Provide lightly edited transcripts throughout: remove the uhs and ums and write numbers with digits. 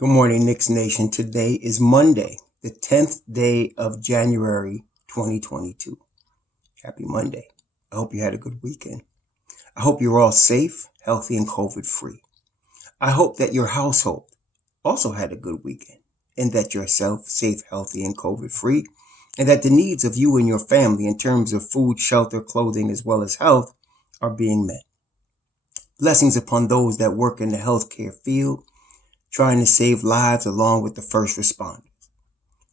Good morning, Knicks Nation. Today is Monday, the 10th day of January 2022. Happy Monday. I hope you had a good weekend. I hope you're all safe, healthy, and COVID-free. I hope that your household also had a good weekend and that you're safe, healthy, and COVID-free, and that the needs of you and your family in terms of food, shelter, clothing, as well as health are being met. Blessings upon those that work in the healthcare field, trying to save lives along with the first responders.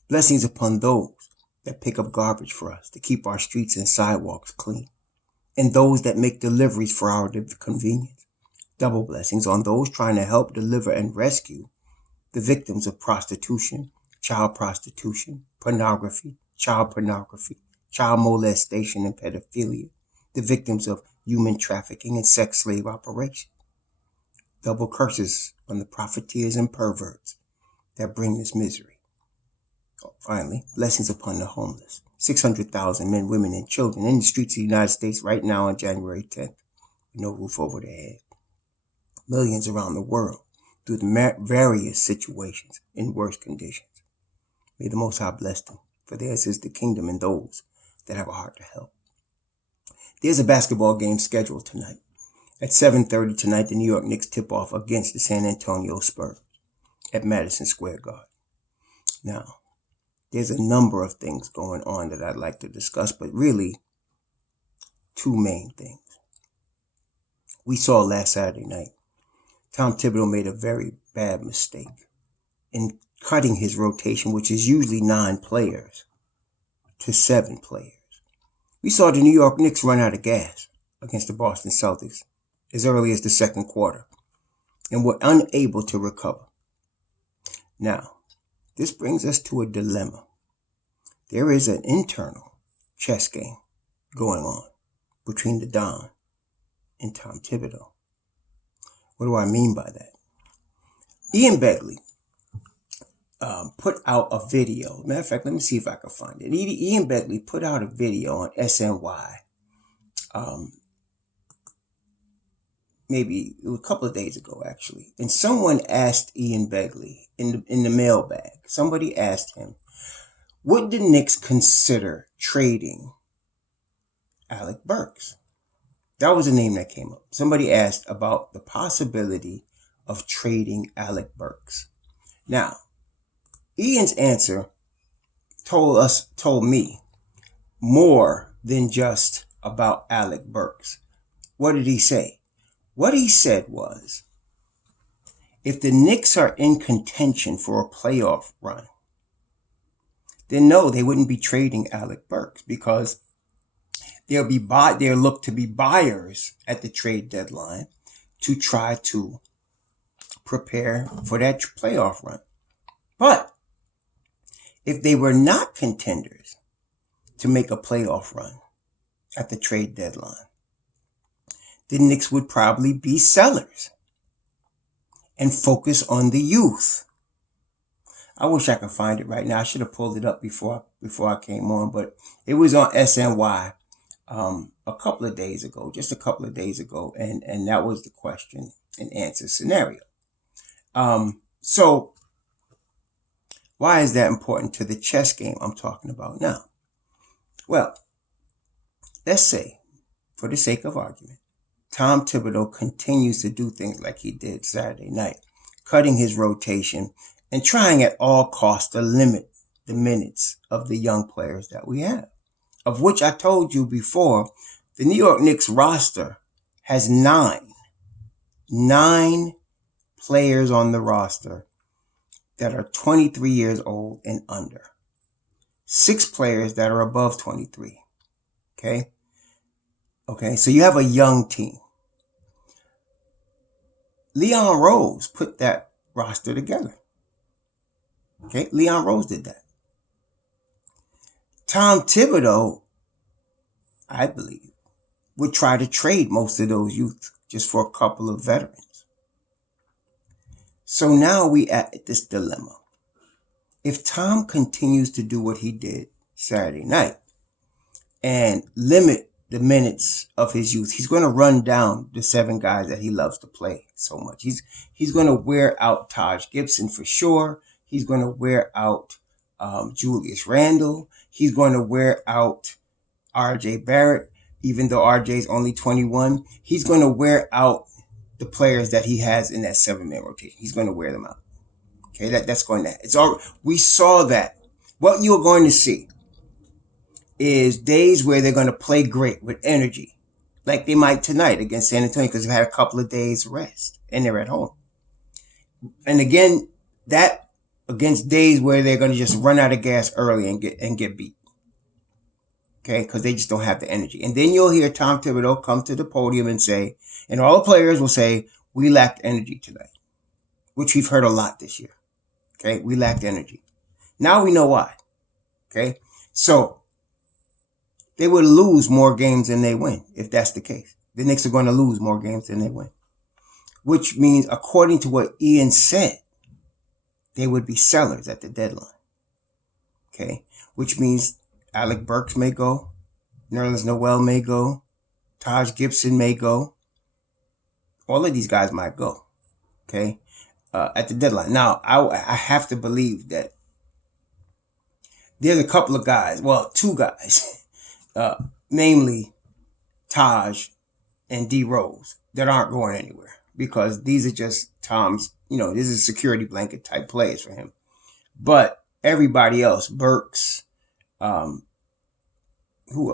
Blessings upon those that pick up garbage for us to keep our streets and sidewalks clean, and those that make deliveries for our convenience. Double blessings on those trying to help deliver and rescue the victims of prostitution, child pornography, child molestation and pedophilia, the victims of human trafficking and sex slave operation. Double curses on the profiteers and perverts that bring this misery. Finally, blessings upon the homeless. 600,000 men, women, and children in the streets of the United States right now on January 10th with no roof over their head. Millions around the world through the various situations in worse conditions. May the Most High bless them, for theirs is the kingdom and those that have a heart to help. There's a basketball game scheduled tonight. At 7:30 tonight, the New York Knicks tip off against the San Antonio Spurs at Madison Square Garden. Now, there's a number of things going on that I'd like to discuss, but really two main things. We saw last Saturday night, Tom Thibodeau made a very bad mistake in cutting his rotation, which is usually 9 players, to 7 players. We saw the New York Knicks run out of gas against the Boston Celtics as early as the second quarter and were unable to recover. Now, this brings us to a dilemma. There is an internal chess game going on between the Don and Tom Thibodeau. What do I mean by that? Ian Begley put out a video. Matter of fact, let me see if I can find it. Ian Begley put out a video on SNY maybe a couple of days ago, actually. And someone asked Ian Begley in the mailbag, somebody asked him, would the Knicks consider trading Alec Burks? That was a name that came up. Somebody asked about the possibility of trading Alec Burks. Now, Ian's answer told me more than just about Alec Burks. What did he say? What he said was, if the Knicks are in contention for a playoff run, then no, they wouldn't be trading Alec Burks because they'll look to be buyers at the trade deadline to try to prepare for that playoff run. But if they were not contenders to make a playoff run at the trade deadline, the Knicks would probably be sellers and focus on the youth. I wish I could find it right now. I should have pulled it up before I came on, but it was on SNY a couple of days ago, and that was the question and answer scenario. So why is that important to the chess game I'm talking about now? Well, let's say, for the sake of argument, Tom Thibodeau continues to do things like he did Saturday night, cutting his rotation and trying at all costs to limit the minutes of the young players that we have, of which I told you before, the New York Knicks roster has 9 players on the roster that are 23 years old and under. 6 players that are above 23. Okay, so you have a young team. Leon Rose put that roster together. Okay, Leon Rose did that. Tom Thibodeau, I believe, would try to trade most of those youth just for a couple of veterans. So now we at this dilemma. If Tom continues to do what he did Saturday night and limit the minutes of his youth. He's going to run down the 7 guys that he loves to play so much. He's going to wear out Taj Gibson for sure. He's going to wear out Julius Randle. He's going to wear out RJ Barrett, even though RJ is only 21. He's going to wear out the players that he has in that 7-man rotation. He's going to wear them out. Okay, that's going to. It's all. We saw that. What you're going to see is days where they're going to play great with energy, like they might tonight against San Antonio, because they've had a couple of days rest and they're at home. And again, that against days where they're going to just run out of gas early and get beat. Okay, because they just don't have the energy. And then you'll hear Tom Thibodeau come to the podium and say, and all the players will say, we lacked energy tonight, which we've heard a lot this year. Okay, we lacked energy. Now we know why. Okay, so they would lose more games than they win if that's the case. The Knicks are going to lose more games than they win, which means, according to what Ian said, they would be sellers at the deadline. Okay, which means Alec Burks may go, Nerlens Noel may go, Taj Gibson may go. All of these guys might go. Okay, at the deadline. Now, I have to believe that there's a couple of guys, well, 2 guys, namely Taj and D Rose, that aren't going anywhere, because these are just Tom's, this is security blanket type plays for him. But everybody else, Burks, who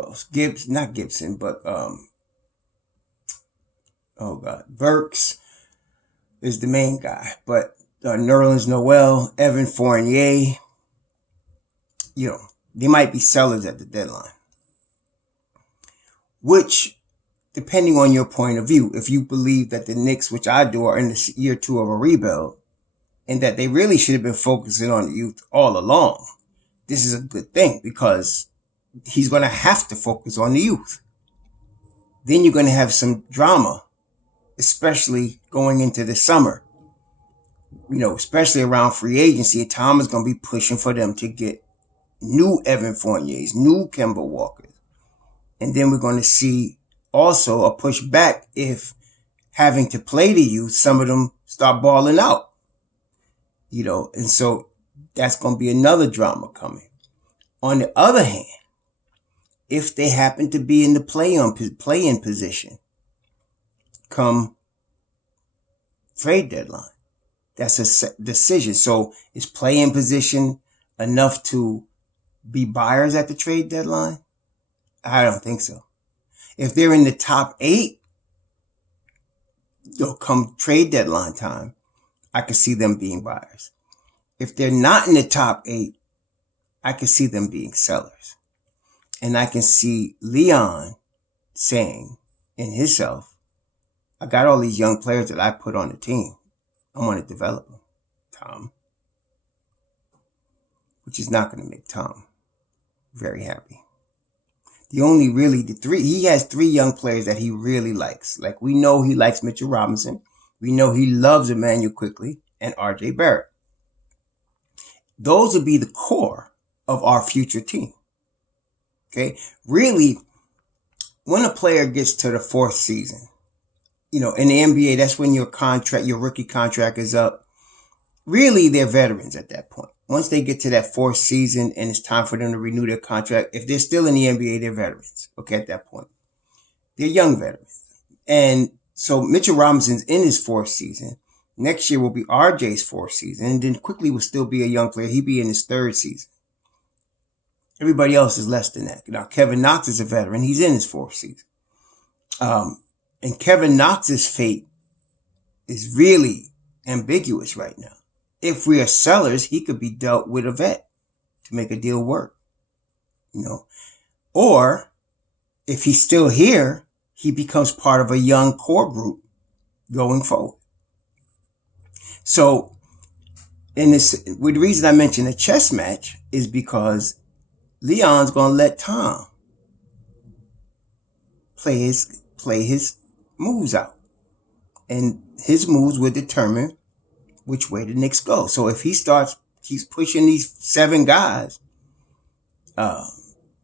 else? Not Gibson, but Burks is the main guy. But Nerlens Noel, Evan Fournier, they might be sellers at the deadline. Which, depending on your point of view, if you believe that the Knicks, which I do, are in the year 2 of a rebuild, and that they really should have been focusing on the youth all along, this is a good thing, because he's going to have to focus on the youth. Then you're going to have some drama, especially going into the summer. Especially around free agency. Tom is going to be pushing for them to get new Evan Fourniers, new Kemba Walkers. And then we're going to see also a push back if, having to play the youth, some of them start balling out. And so that's going to be another drama coming. On the other hand, if they happen to be in the play-in position come trade deadline, that's a decision. So is play-in position enough to be buyers at the trade deadline? I don't think so. If they're in the top 8, come trade deadline time, I could see them being buyers. If they're not in the top 8, I could see them being sellers. And I can see Leon saying in himself, I got all these young players that I put on the team. I want to develop them, Tom. Which is not going to make Tom very happy. He has 3 young players that he really likes. Like, we know he likes Mitchell Robinson. We know he loves Emmanuel Quickley and RJ Barrett. Those would be the core of our future team. Okay. Really, when a player gets to the 4th season, in the NBA, that's when your rookie contract is up. Really, they're veterans at that point. Once they get to that 4th season and it's time for them to renew their contract, if they're still in the NBA, they're veterans. Okay, at that point. They're young veterans. And so Mitchell Robinson's in his 4th season. Next year will be RJ's 4th season. And then Quickly will still be a young player. He'd be in his 3rd season. Everybody else is less than that. Now, Kevin Knox is a veteran. He's in his 4th season. And Kevin Knox's fate is really ambiguous right now. If we are sellers, he could be dealt with a vet to make a deal work. Or if he's still here, he becomes part of a young core group going forward. So, the reason I mentioned a chess match is because Leon's going to let Tom play his moves out. And his moves will determine which way the Knicks go. So if he keeps pushing these 7 guys,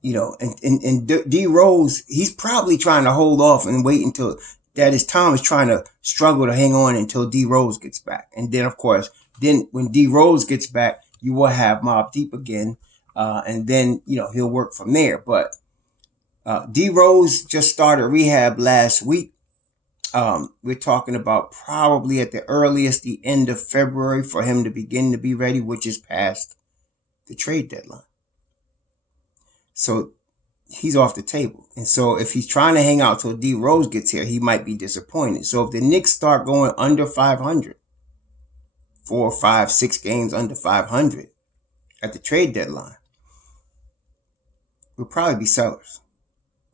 and D Rose, he's probably trying to hold off and wait until that is Tom is trying to struggle to hang on until D Rose gets back. And then, of course, when D Rose gets back, you will have Mobb Deep again. And then, he'll work from there. But D Rose just started rehab last week. We're talking about probably at the earliest, the end of February for him to begin to be ready, which is past the trade deadline. So he's off the table. And so if he's trying to hang out till D Rose gets here, he might be disappointed. So if the Knicks start going under 500, 4, 5, 6 games under 500 at the trade deadline, we'll probably be sellers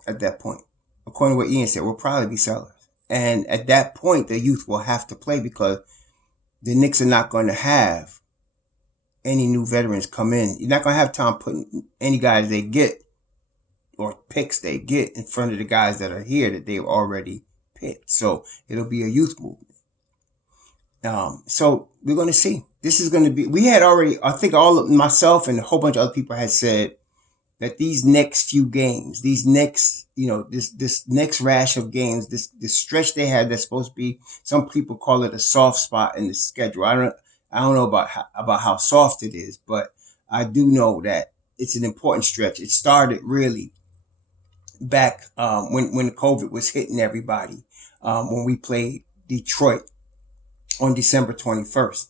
at that point. According to what Ian said, we'll probably be sellers. And at that point, the youth will have to play because the Knicks are not going to have any new veterans come in. You're not going to have Tom putting any guys they get or picks they get in front of the guys that are here that they've already picked. So it'll be a youth movement. So we're going to see. This is going to be, we had already, I think myself and a whole bunch of other people had said that these next few games, these next, this next rash of games, this stretch they had that's supposed to be, some people call it a soft spot in the schedule. I don't know about how soft it is, but I do know that it's an important stretch. It started really back when COVID was hitting everybody, when we played Detroit on December 21st.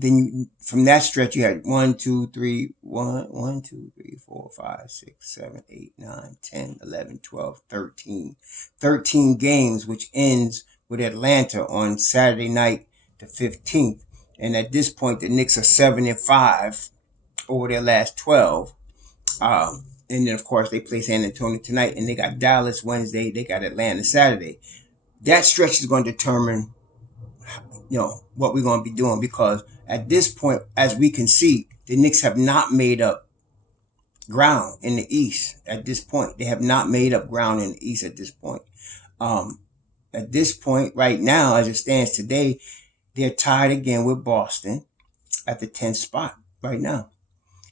Then from that stretch you had 1, 2, 3, 4, 5, 6, 7, 8, 9, 10, 11, 12, 13 games, which ends with Atlanta on Saturday night, the 15th. And at this point, the Knicks are 7-5 over their last 12. And then, of course, they play San Antonio tonight, and they got Dallas Wednesday. They got Atlanta Saturday. That stretch is going to determine, what we're going to be doing, because at this point, as we can see, the Knicks have not made up ground in the East at this point. They have not made up ground in the East at this point. At this point, right now, as it stands today, they're tied again with Boston at the 10th spot right now.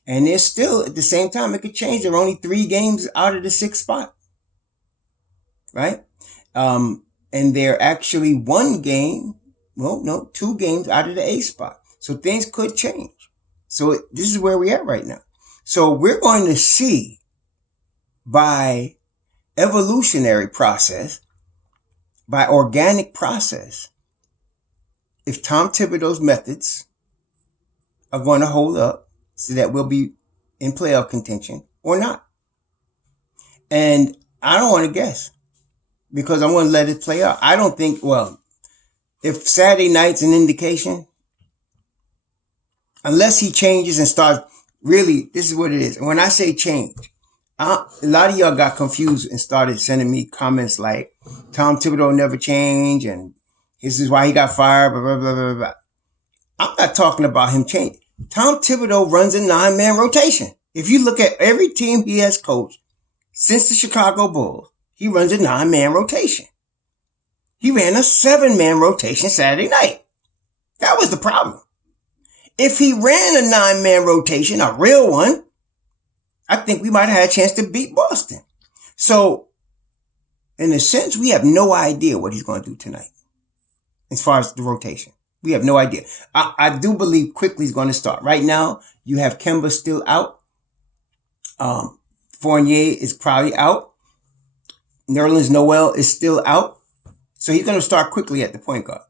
And they're still, at the same time, it could change. They're only 3 games out of the 6th spot. Right? And they're actually 2 games out of the 8th spot. So things could change. So this is where we're at right now. So we're going to see by evolutionary process, by organic process, if Tom Thibodeau's methods are going to hold up so that we'll be in playoff contention or not. And I don't want to guess because I'm going to let it play out. I don't think, if Saturday night's an indication, unless he changes and starts, really, this is what it is. And when I say change, a lot of y'all got confused and started sending me comments like, Tom Thibodeau never changed and this is why he got fired, blah, blah, blah, blah, blah. I'm not talking about him changing. Tom Thibodeau runs a 9-man rotation. If you look at every team he has coached since the Chicago Bulls, he runs a 9-man rotation. He ran a 7-man rotation Saturday night. That was the problem. If he ran a 9-man rotation, a real one, I think we might have had a chance to beat Boston. So, in a sense, we have no idea what he's going to do tonight. As far as the rotation, we have no idea. I do believe Quickly's going to start. Right now, you have Kemba still out. Fournier is probably out. Nerlens Noel is still out. So he's going to start Quickly at the point guard.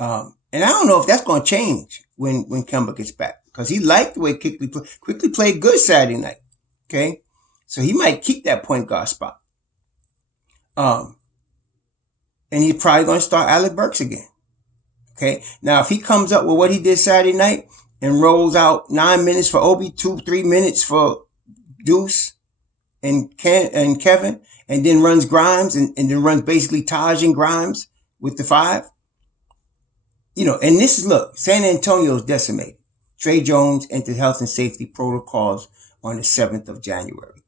And I don't know if that's going to change when Kemba gets back, because he liked the way Quickly played good Saturday night. Okay. So he might keep that point guard spot. And he's probably going to start Alec Burks again. Okay. Now, if he comes up with what he did Saturday night and rolls out 9 minutes for Obi, 2-3 minutes for Deuce and Kevin, and then runs Grimes and then runs basically Taj and Grimes with the 5, and this is, look, San Antonio's decimated. Trey Jones entered health and safety protocols on the 7th of January.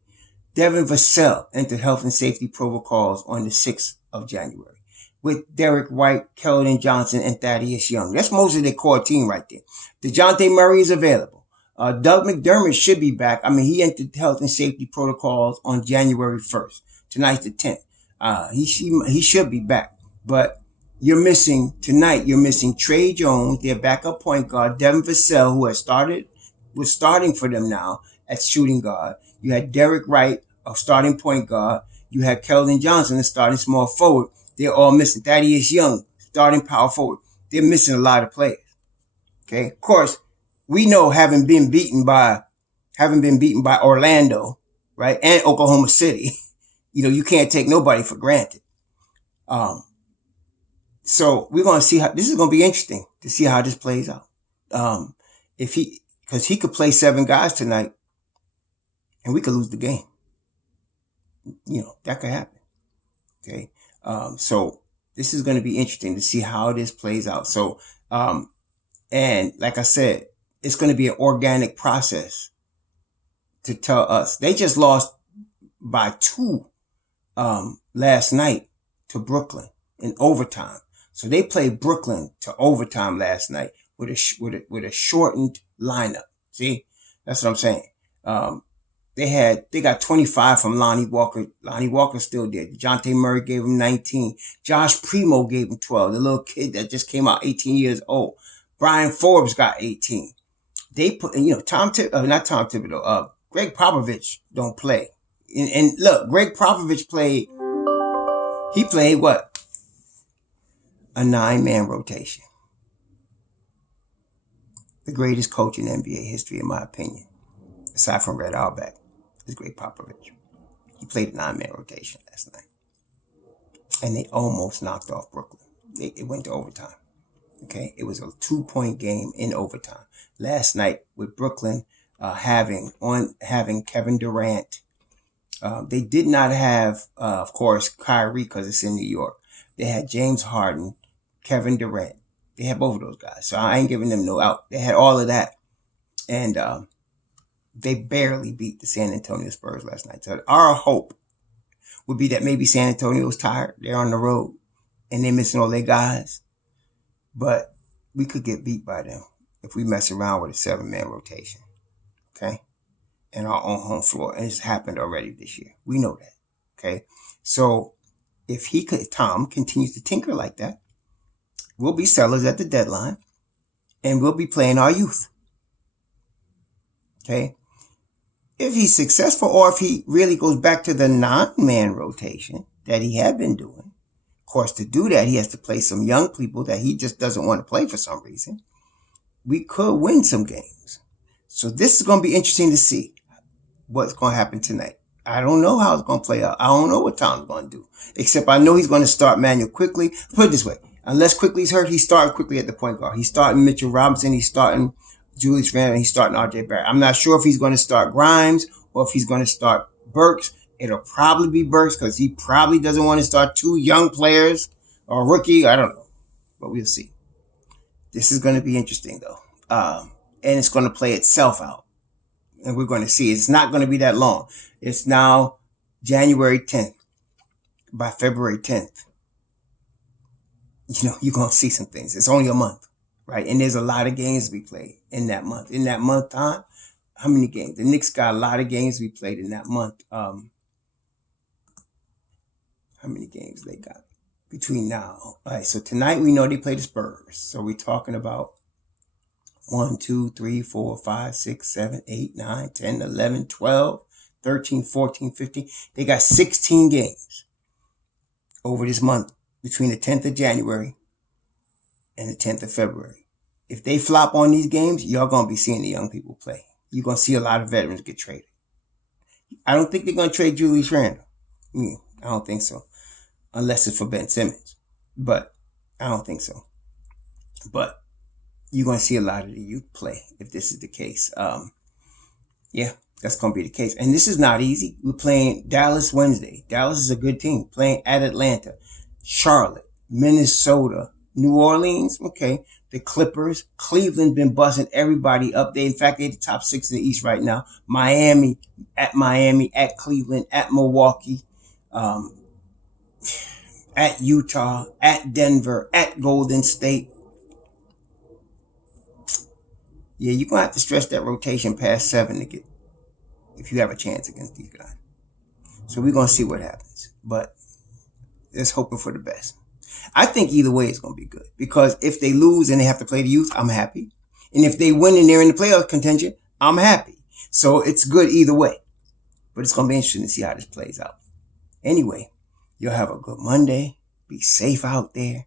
Devin Vassell entered health and safety protocols on the 6th of January. With Derek White, Keldon Johnson, and Thaddeus Young. That's most of their core team right there. DeJounte Murray is available. Doug McDermott should be back. I mean, he entered health and safety protocols on January 1st. Tonight's the 10th. He should be back. But you're missing Trey Jones, their backup point guard, Devin Vassell, who was starting for them now at shooting guard. You had Derek Wright, a starting point guard. You had Keldon Johnson, a starting small forward. They're all missing. Thaddeus Young, starting power forward. They're missing a lot of players. Okay, of course, we know having been beaten by Orlando, right, and Oklahoma City, you can't take nobody for granted. So we're going to see how this is going to be interesting to see how this plays out. Because he could play 7 guys tonight, and we could lose the game. That could happen. Okay, so this is going to be interesting to see how this plays out. So, and like I said, it's going to be an organic process to tell us. They just lost by 2 last night to Brooklyn in overtime. So they played Brooklyn to overtime last night with a shortened lineup. See, that's what I'm saying. They got 25 from Lonnie Walker. Lonnie Walker still did. DeJounte Murray gave him 19. Josh Primo gave him 12. The little kid that just came out 18 years old. Brian Forbes got 18. They put, not Tom Thibodeau, Greg Popovich don't play. And look, Greg Popovich played what? A 9-man rotation. The greatest coach in NBA history, in my opinion, aside from Red Auerbach, is Greg Popovich. He played a 9-man rotation last night. And they almost knocked off Brooklyn. It went to overtime. Okay, it was a 2-point game in overtime. Last night with Brooklyn having Kevin Durant. They did not have, of course, Kyrie because it's in New York. They had James Harden, Kevin Durant. They had both of those guys. So I ain't giving them no out. They had all of that. And they barely beat the San Antonio Spurs last night. So our hope would be that maybe San Antonio's tired. They're on the road and they're missing all their guys. But we could get beat by them if we mess around with a 7-man rotation. Okay? And our own home floor. And it's happened already this year. We know that. Okay? So if Tom continues to tinker like that, we'll be sellers at the deadline and we'll be playing our youth. Okay? If he's successful or if he really goes back to the 9-man rotation that he had been doing, of course, to do that, he has to play some young people that he just doesn't want to play for some reason. We could win some games. So this is going to be interesting to see what's going to happen tonight. I don't know how it's going to play out. I don't know what Tom's going to do. Except I know he's going to start Manuel Quickley. Put it this way. Unless Quickly's hurt, he's starting Quickley at the point guard. He's starting Mitchell Robinson. He's starting Julius Randle. He's starting RJ Barrett. I'm not sure if he's going to start Grimes or if he's going to start Burks. It'll probably be Burks because he probably doesn't want to start 2 young players or a rookie. I don't know. But we'll see. This is going to be interesting, though. And it's going to play itself out. And we're going to see. It's not going to be that long. It's now January 10th. By February 10th, you're going to see some things. It's only a month, right? And there's a lot of games to be played in that month. In that month time, how many games? The Knicks got a lot of games to be played in that month. How many games they got between now? All right, so tonight we know they play the Spurs. So we're talking about 1, 2, 3, 4, 5, 6, 7, 8, 9, 10, 11, 12, 13, 14, 15. They got 16 games over this month between the 10th of January and the 10th of February. If they flop on these games, y'all going to be seeing the young people play. You're going to see a lot of veterans get traded. I don't think they're going to trade Julius Randle. I don't think so. Unless it's for Ben Simmons. But I don't think so. But you're going to see a lot of the youth play if this is the case. Yeah, that's going to be the case. And this is not easy. We're playing Dallas Wednesday. Dallas is a good team. Playing at Atlanta, Charlotte, Minnesota, New Orleans. Okay. The Clippers. Cleveland been busting everybody up. In fact, they're the top 6 in the East right now. Miami, at Cleveland, at Milwaukee, at Utah, at Denver, at Golden State. Yeah, you're going to have to stretch that rotation past 7 to get, if you have a chance against these guys. So we're going to see what happens. But let's hoping for the best. I think either way it's going to be good. Because if they lose and they have to play the youth, I'm happy. And if they win and they're in the playoff contention, I'm happy. So it's good either way. But it's going to be interesting to see how this plays out. Anyway, you'll have a good Monday. Be safe out there.